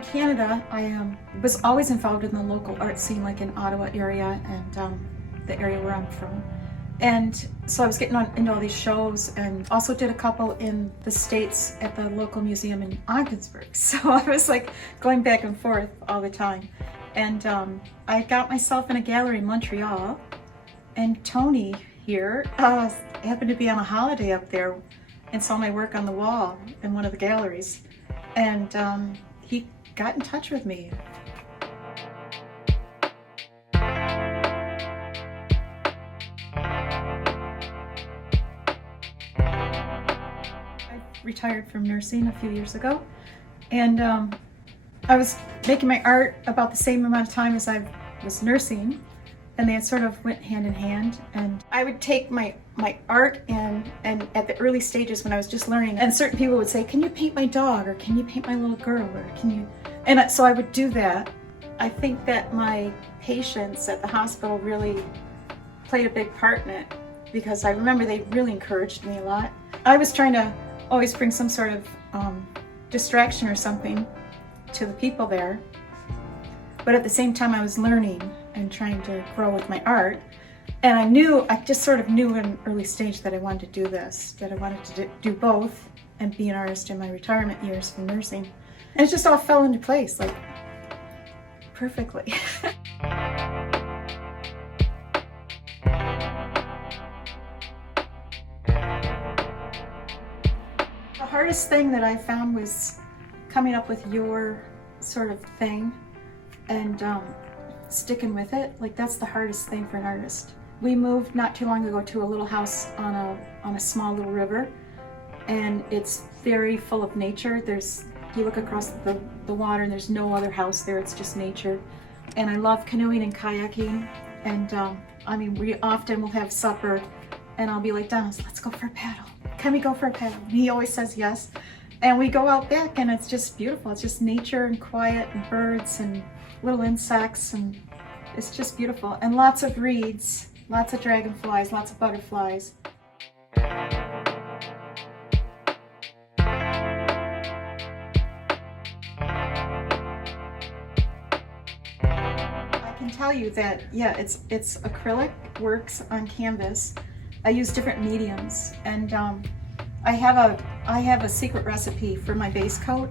in Canada, I was always involved in the local art scene, like in Ottawa area and the area where I'm from. And so I was getting into all these shows, and also did a couple in the States at the local museum in Ogdensburg. So I was like going back and forth all the time. And I got myself in a gallery in Montreal, and Tony here happened to be on a holiday up there and saw my work on the wall in one of the galleries. And he got in touch with me. I retired from nursing a few years ago, and I was making my art about the same amount of time as I was nursing, and they sort of went hand in hand. And I would take my art and at the early stages when I was just learning, and certain people would say, can you paint my dog, or can you paint my little girl, or can you, and so I would do that. I think that my patients at the hospital really played a big part in it, because I remember they really encouraged me a lot. I was trying to always bring some sort of distraction or something to the people there, but at the same time I was learning and trying to grow with my art. And I just sort of knew at an early stage that I wanted to do this, that I wanted to do both and be an artist in my retirement years from nursing. And it just all fell into place, like, perfectly. The hardest thing that I found was coming up with your sort of thing and sticking with it. Like, that's the hardest thing for an artist. We moved not too long ago to a little house on a small little river, and it's very full of nature. You look across the water and there's no other house there, it's just nature. And I love canoeing and kayaking, and I mean, we often will have supper and I'll be like, Dennis, let's go for a paddle. Can we go for a paddle? And he always says yes. And we go out back and it's just beautiful. It's just nature and quiet and birds and little insects, and it's just beautiful. And lots of reeds, lots of dragonflies, lots of butterflies. I can tell you that, yeah, it's acrylic works on canvas. I use different mediums, and I have a secret recipe for my base coat.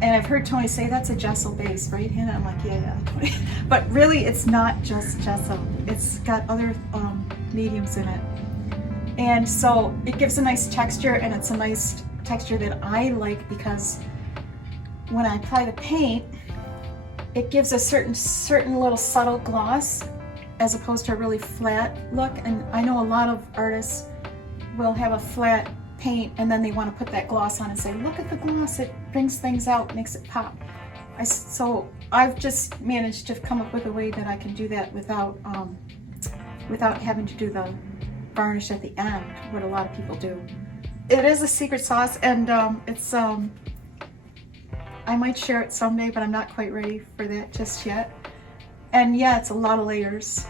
And I've heard Tony say that's a gesso base, right, Hannah? I'm like, yeah, Tony. But really, it's not just gesso. It's got other mediums in it. And so it gives a nice texture, and it's a nice texture that I like, because when I apply the paint, it gives a certain little subtle gloss as opposed to a really flat look. And I know a lot of artists will have a flat paint and then they want to put that gloss on and say, look at the gloss, it brings things out, makes it pop. So I've just managed to come up with a way that I can do that without having to do the varnish at the end, what a lot of people do. It is a secret sauce, and it's I might share it someday, but I'm not quite ready for that just yet. And yeah, it's a lot of layers.